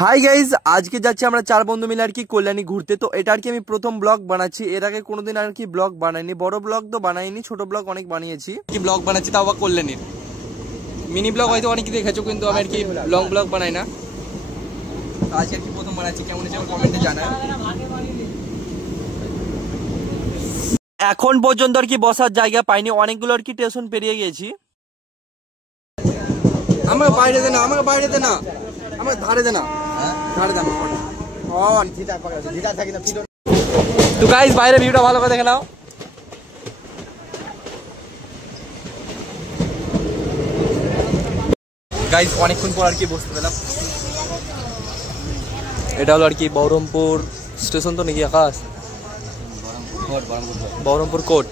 Hi guys, আজকে যাচ্ছি আমরা 4 বন্ধু মিলে আর কি কল্যাণী ঘুরতে। তো এটা আর কি আমি প্রথম ব্লগ বানাচ্ছি। এর আগে কোনোদিন আর কি ব্লগ বানাইনি, বড় ব্লগ তো বানাইনি, ছোট ব্লগ অনেক বানিয়েছি। কি ব্লগ বানাচ্ছি তাও আবার কল্যাণীর মিনি ব্লগ, হয়তো অনেকে দেখেছো, কিন্তু আমি আর কি লং ব্লগ বানাই না। আজকে আর কি প্রথম বানাচ্ছি, কেমন হচ্ছে আমার কমেন্টে জানাও। এখন পর্যন্ত আর কি বসার জায়গা পাইনি, অনেকগুলো আর কি স্টেশন পেরিয়ে গেছি। আমার বাইরে দে না, আমার বাইরে দে না, আমার ধারে দে না, ধারে দে না। তো গাইস বাইরে ভিউটা ভালো করে দেখে নাও। গাইস অনেকক্ষণ পর আর কি বসতে পেলাম। এটা হলো আর কি বহরমপুর স্টেশন, তো নাকি আকাশ বহরমপুর কোর্ট।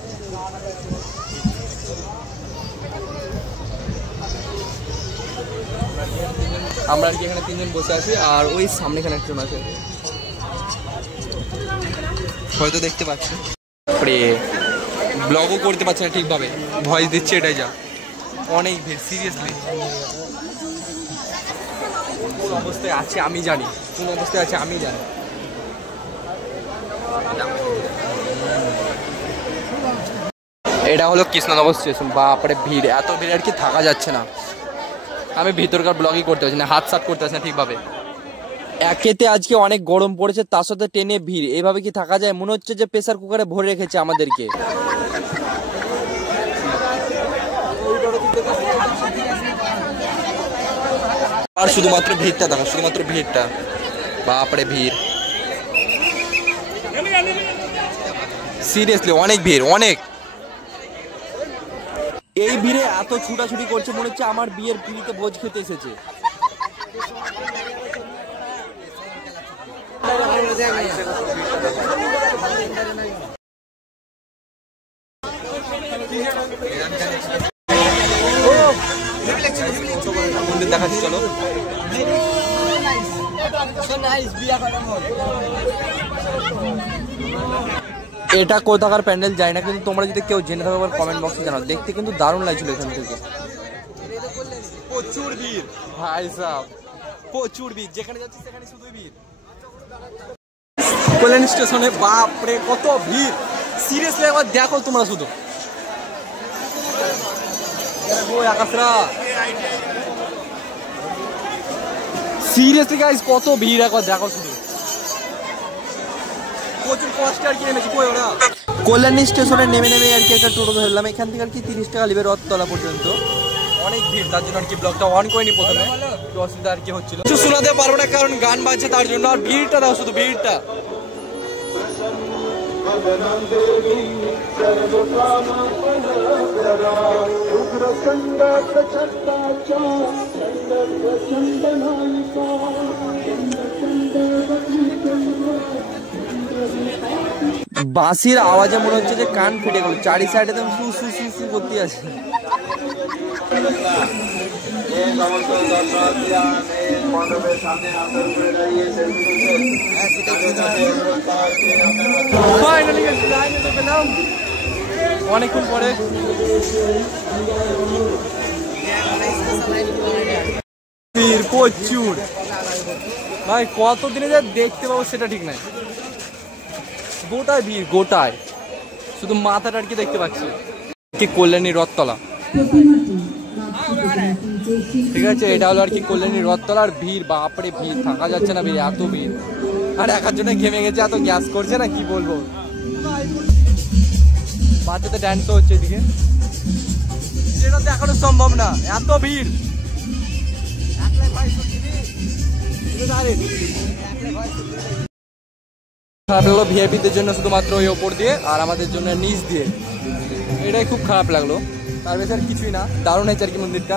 আমরা আর কি এখানে 3 জন বসে আছি, আর ওই সামনে এখানে একজন আছে, হয়তো দেখতে পাচ্ছি। ব্লগও করতে পারছি না ঠিকভাবে, ভয়েস দিচ্ছে, এটাই যা। অনেক ভিড়, সিরিয়াসলি। কোন অবস্থায় আছে আমি জানি, কোন অবস্থায় আছে আমি জানি। এটা হলো কৃষ্ণনগর স্টেশন। বাপরে ভিড়, এত ভিড় আর কি থাকা যাচ্ছে না। আমি ভিতরকার ব্লগই করতে পারছি না, হাত সাফ করতে পারছি না ঠিকভাবে। একেতে আজকে অনেক গরম পড়েছে, তার সাথে ট্রেনে ভিড়, এইভাবে কি থাকা যায়? মনে হচ্ছে যে প্রেসার কুকারে ভরে রেখেছে আমাদেরকে। আর শুধুমাত্র ভিড়টা দেখো, শুধুমাত্র ভিড়টা। বাপরে ভিড়, সিরিয়াসলি অনেক ভিড়, অনেক। এই ভিড়ে এত ছুটাছুটি করছে, মনে হচ্ছে আমার বিয়ের পিড়িতে ভোজ খেতে এসেছে। মন্দির দেখাচ্ছি, চলো। এটা কোথাকার প্যান্ডেল যায় না, কিন্তু তোমরা যদি কেউ জেনে থাকো কমেন্ট বক্সে জানাও। দেখতে কিন্তু দারুণ লাগছিল এখান থেকে। প্রচুর ভিড় ভাই সাহেব, প্রচুর ভিড়, যেখানে যাচ্ছি সেখানে শুধুই ভিড়। কল্যাণী স্টেশনে বাপরে কত ভিড়, সিরিয়াসলি একবার দেখো তোমরা শুধু। সিরিয়াসলি গাইস কত ভিড়, একবার দেখো শুধু। প্রচুর কষ্টে আর কি নেমেছি। কল্যাণী স্টেশনে নেমে আর কি একটা টোটো ধরলাম। এখান থেকে আর কি 30 টাকা নেবে রথতলা পর্যন্ত। অনেক ভিড়, তার জন্য আর কি ব্লগটা অন করিনি প্রথমে, একটু অসুবিধা আর কি হচ্ছিল। কিছু শোনাতে পারবো না কারণ গান বাজছে, তার জন্য। আর ভিড়টা দাও শুধু, ভিড়টা। বাঁশির আওয়াজে মনে হচ্ছে যে কান ফেটে গেল, চারি সাইডে একদম সু সু সু সু করতে আছে। অনেকক্ষণ পরে প্রচুর ভাই, কতদিনে যা দেখতে পাবো সেটা ঠিক নাই। গোটায় ভিড়, গোটায়, শুধু মাথাটা আর কি দেখতে পাচ্ছি। কি কল্যাণী রথতলা, ঠিক আছে। এটা হলো আর কি কল্যাণী রথতলার ভিড়। বাপরে ভিড়, থাকা যাচ্ছে না, ভিড়, এত ভিড়। আর একার জন্য ঘেমে গেছে, এত গ্যাস করছে না, কি বলবো। বাচ্চাদের ড্যান্সও হচ্ছে এদিকে, যেটা দেখানো সম্ভব না, এত ভিড়। খারাপ লাগলো ভিআইপিদের জন্য শুধুমাত্র ওই ওপর দিয়ে, আর আমাদের জন্য নিচ দিয়ে। এটাই খুব খারাপ লাগলো, তার বেশি আর কিছুই না। দারুণ হয়েছে আর কি মন্দিরটা।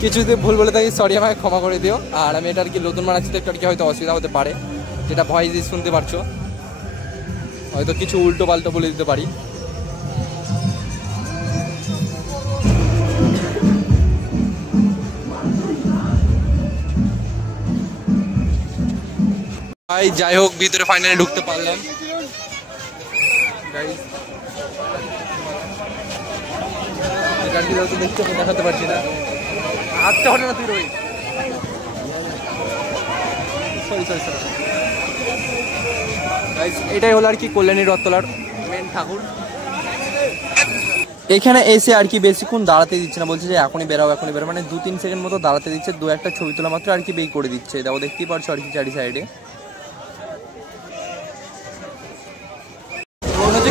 কিছু যদি ভুল বলে থাকি সরি, আমাকে ক্ষমা করে দিও। আর আমি এটা আর কি নতুন বানাচ্ছি, তো একটু আর কি হয়তো অসুবিধা হতে পারে, যেটা ভয়েস দিয়ে শুনতে পারছো। হয়তো কিছু উল্টো পাল্টো বলে দিতে পারি। ভাই যাই হোক, ভিতরে ফাইনালি ঢুকতে পারলাম। গাড়ি দেখতে দেখাতে পারছি না, হাতটা হঠাৎ তুই রই সরি সরি সরি। এটাই হলো আর কি কল্যাণী রথতলার মেন ঠাকুর। এখানে এসে আর কি বেশিক্ষণ দাঁড়াতে দিচ্ছে না, বলছে যে এখনই বেরাও এখনই বেরাও, মানে 2-3 সেকেন্ড মতো দাঁড়াতে দিচ্ছে, 2-1টা ছবি তোলা মাত্র আর কি বেই করে দিচ্ছে। দেখো দেখতেই পারছো আর কি চারি সাইডে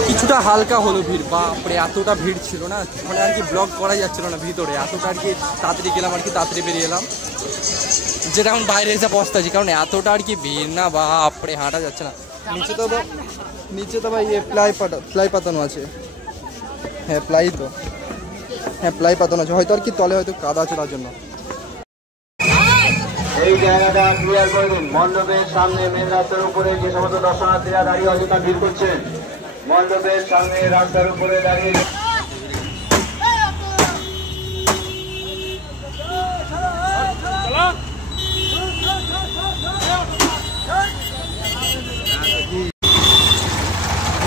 কিছুটা হালকা হলো ভিড়। বাপরে এতটা ভিড় ছিল না, মানে আর কি ব্লগ করা যাচ্ছিল না ভিতরে, এতটা আর কি তাড়াতাড়ি গেলাম আর কি তাড়াতাড়ি বেরিয়ে এলাম, যেটা এখন বাইরে এসে বসতেছি কারণ এতটা আর কি ভিড় না, বাপরে হাঁটা যাচ্ছে না। নিচে তো ভাই প্লাই পাতানো আছে, হ্যাঁ প্লাই তো, হ্যাঁ প্লাই পাতানো আছে, হয়তো আর কি তলে হয়তো কাদা আছে তার জন্য। এই জায়গাটা ক্লিয়ার করে দিন। মণ্ডপের সামনে মেন রাস্তার উপরে যে সমস্ত দর্শনার্থীরা দাঁড়িয়ে অযথা ভিড় করছেন, মণ্ডপের সামনে রাস্তার উপরে দাঁড়িয়ে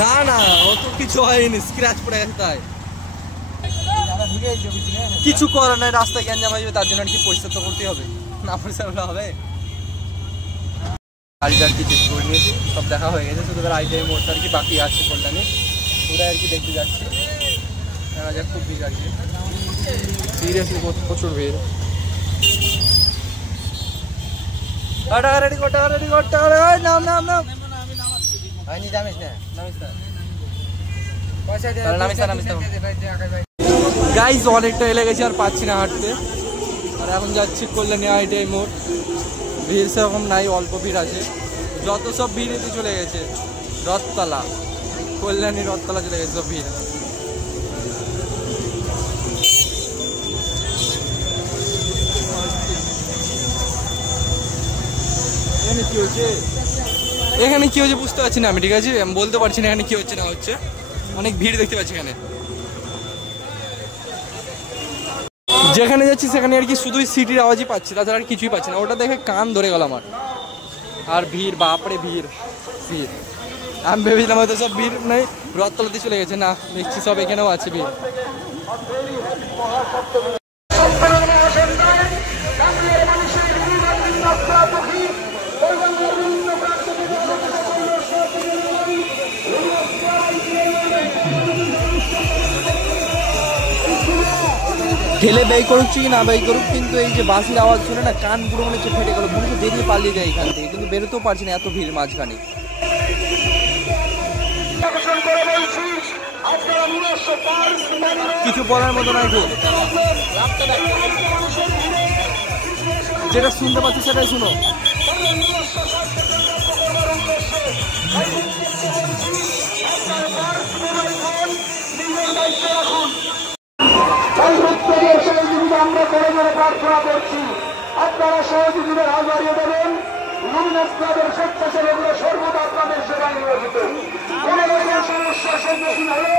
না না অত কিছু হয়নি, স্ক্র্যাচ পড়ে গেছে তাই কিছু করার নাই, রাস্তায় গ্যাঞ্জাম আসবে তার জন্য আর কি পরিষ্কার তো করতেই হবে, না পরিষ্কার হলে হবে। গাড়িটা আর কি চেক করে নিয়েছি, সব দেখা হয়ে গেছে, শুধু আইটিআই মোড়টা আর কি বাকি আছে কল্যাণী, ওরা আর কি দেখতে যাচ্ছি। দেখা যাক, খুব ভিড় আর কি, সিরিয়াসলি প্রচুর ভিড়। গাইজ অনেকটা এলে গেছি, আর পাচ্ছি না হাঁটতে, আর এখন যাচ্ছি কল্যাণী আইটিআই মোড়। ভিড় সেরকম নাই, অল্প ভিড় আছে, যত সব ভিড় এতে চলে গেছে রথতলা, কল্যাণী রথতলা চলে গেছে সব ভিড়। এখানে কি হচ্ছে, এখানে কি হচ্ছে বুঝতে পারছি না আমি, ঠিক আছে আমি বলতে পারছি না এখানে কি হচ্ছে না হচ্ছে, অনেক ভিড় দেখতে পাচ্ছি এখানে। যেখানে যাচ্ছি সেখানে আর কি শুধুই সিটির আওয়াজই পাচ্ছি, তাছাড়া আর কিছুই পাচ্ছি না, ওটা দেখে কান ধরে গেল আমার। আর ভিড়, বাপরে ভিড় ভিড়, আমি ভেবেছিলাম হয়তো সব ভিড় নেই রথতলাতে চলে গেছে, না দেখছি সব এখানেও আছে ভিড়। ঠেলে ব্যয় করুক কি না ব্যয় করুক, কিন্তু এই যে বাসির আওয়াজ শুনে না কান পুরো মনে হচ্ছে ফেটে গেল, মনে হচ্ছে বেরিয়ে পালিয়ে যায় এখান থেকে, কিন্তু বেরোতেও পারছি না এত ভিড় মাঝখানে। কিছু বলার মতো নয়, যেটা শুনতে পাচ্ছি সেটাই শুনো। আমরা করে প্রার্থনা করছি, আপনারা সহযোগীদের হাত বাড়িয়ে দেবেন। লুমিনাস ক্লাবের স্বেচ্ছাসেবকরা সর্বদা আপনাদের সেবায় নিয়োজিত। সমস্যার সম্মুখীন হলে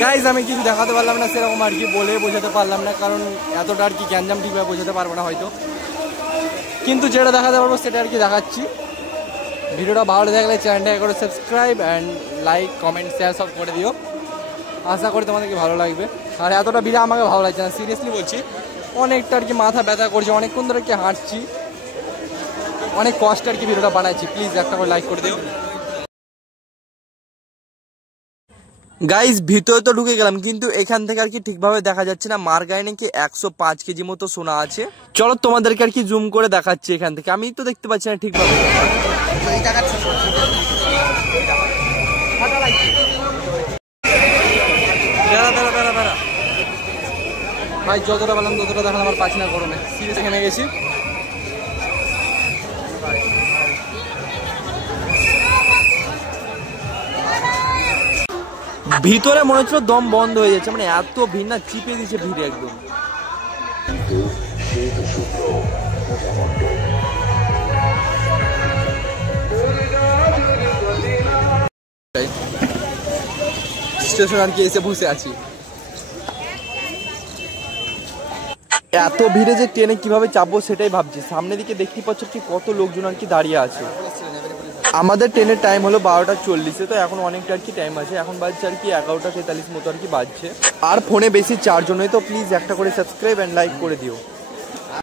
গাইজ আমি কিছু দেখাতে পারলাম না সেরকম আর কি, বলে বোঝাতে পারলাম না, কারণ এতটা আর কি গ্যাঞ্জাম ঠিকভাবে বোঝাতে পারবো না হয়তো, কিন্তু যেটা দেখাতে পারবো সেটা আর কি দেখাচ্ছি। ভিডিওটা ভালো লাগলে চ্যানেলটা করে subscribe and like comment share সব করে দিও, আশা করি তোমাদেরকে ভালো লাগবে। আর এতটা ভিড় আমাকে ভালো লাগছে না, সিরিয়াসলি বলছি, অনেকটা আর কি মাথা ব্যথা করছে, অনেকক্ষণ ধরে কি হাঁটছি, অনেক কষ্ট আর কি ভিডিওটা বানাচ্ছি। প্লিজ একটা করে লাইক করে দিও। গাইজ ভিতরে তো ঢুকে গেলাম, কিন্তু এখান থেকে আর কি ঠিকভাবে দেখা যাচ্ছে না, মার গায়ে নাকি 105 কেজি মতো সোনা আছে। চলো তোমাদেরকে আর কি জুম করে দেখাচ্ছি এখান থেকে, আমি তো দেখতে পাচ্ছি না ঠিকভাবে। ভাই যতটা বললাম ততটা দেখালাম, আমার পাচ্ছি না গরমে, সিরিয়াস এখানে গেছি। ভিতরে মনে হচ্ছিল দম বন্ধ হয়ে যাচ্ছে, মানে এত ভিড় না, চিপে দিচ্ছে ভিড়ে একদম। স্টেশন আর কি এসে বসে আছি, এত ভিড়ে যে ট্রেনে কিভাবে চাপবো সেটাই ভাবছি। সামনের দিকে দেখতে পাচ্ছ কি কত লোকজন আর কি দাঁড়িয়ে আছে। আমাদের ট্রেনের টাইম হলো 12:40, তো এখন অনেকটা আর কি টাইম আছে, এখন বাজছে আর কি 11:43 মতো আর কি বাজছে। আর ফোনে বেশি চার্জ নেই, তো প্লিজ একটা করে সাবস্ক্রাইব অ্যান্ড লাইক করে দিও।